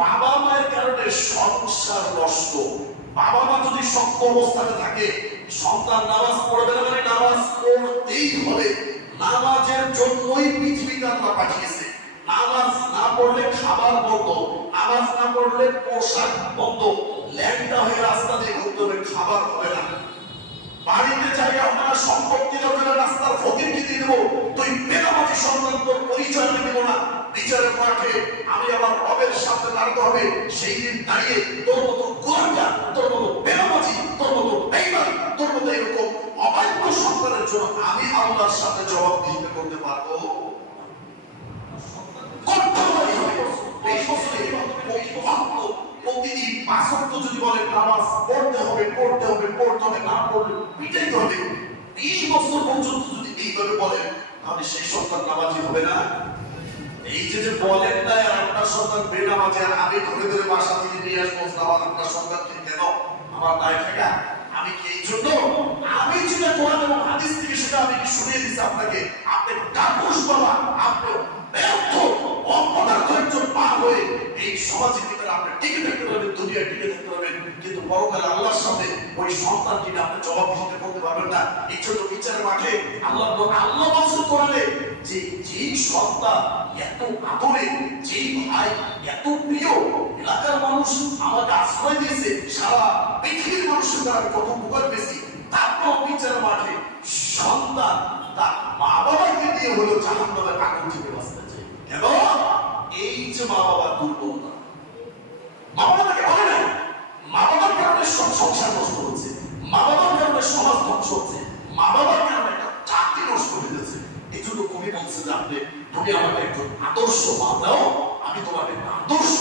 বাবা মায়ের কারণে সংসার নষ্ট। বাবা মা যদি শক্ত অবস্থানে থাকে, সন্তান নামাজ পড়বে না মানে নামাজ পড়তেই হবে। নামাজের জন্যই পৃথিবীতে আল্লাহ পাঠিয়েছে। নামাজ না পড়লে খাবার বন্ধ, নামাজ না পড়লে পোশাক বন্ধ, ল্যাংটা হয়ে রাস্তা দিয়ে ঘুরতে হবে, খাবার হবে না। বাড়িতে চাই আমরা সম্পত্তি লোকের রাস্তার ফকির কি দিয়ে দেবো, তুই বেনামাজি সন্তান, তোর পরিচয় আমি দেবো না। বিচারের মাঠে আমি আমার রবের সামনে দাঁড়াতে হবে। সেই দিন দাঁড়িয়ে তোর মতো গোরগা, তোর মতো বেনামাজি, তোর মতো বেঈমান, তোর মতো এরকম অবাধ্য সন্তানের জন্য আমি আল্লাহর সাথে জবাবদিহি করতে পারবো? প্রতিদিন 5 ওয়াক্ত যদি বলে নামাজ পড়তে হবে, পড়তে হবে, পড়তে হবে, না পড়লে পিটাইতে হবে, 20 বছর পর্যন্ত যদি এইভাবে বলেন, তাহলে সেই সন্তান নামাজি হবে না? এই যে বলেন না আপনার সন্তান বেনামাজি, আর আমি ধরে ধরে বাসা থেকে নিয়ে আসবো, আপনার সন্তানকে কেন আমার দায় থাকা? আমি কি এই জন্য আমি যেটা কোরআন এবং হাদিস থেকে সেটা আমি শুনিয়ে দিচ্ছি আপনাকে, আপনি কাপুরুষ বাবা, আপনি ব্যর্থ অপদার্থ একজন পা হয়ে এই সমাজের ভিতরে আপনি টিকে থাকতে পারবেন, দুনিয়ায় টিকে থাকতে পারবেন, কিন্তু পরকালে আল্লাহর সামনে ওই সন্তানকে আপনি জবাবদিহি করতে পারবেন না। এই জন্য বিচারের মাঠে আল্লাহ বলছেন কোরআনে যে যেই সন্তান এত আদরে, যেই ভাই এত প্রিয়, এলাকার মানুষ আমাকে আশ্রয় দিয়েছে, সারা পৃথিবীর মানুষের দ্বারা আমি কত উপকার পেয়েছি, তারপর বিচারের মাঠে সন্তান তার মা বাবাকে দিয়ে হলো জাহান্নামের আগুন থেকে বাঁচতে চায়। কেন? এই যে মা বাবার দুর্বলতা, মা বাবা তাকে বলে না, মা বাবার কারণে সংসার নষ্ট হচ্ছে, মা বাবার কারণে সমাজ ধ্বংস হচ্ছে, মা বাবার কারণে একটা জাতি নষ্ট হয়ে যাচ্ছে। এই জন্য কবি বলছে যে আপনি তুমি আমাকে একজন আদর্শ মা দাও, আমি তোমাকে আদর্শ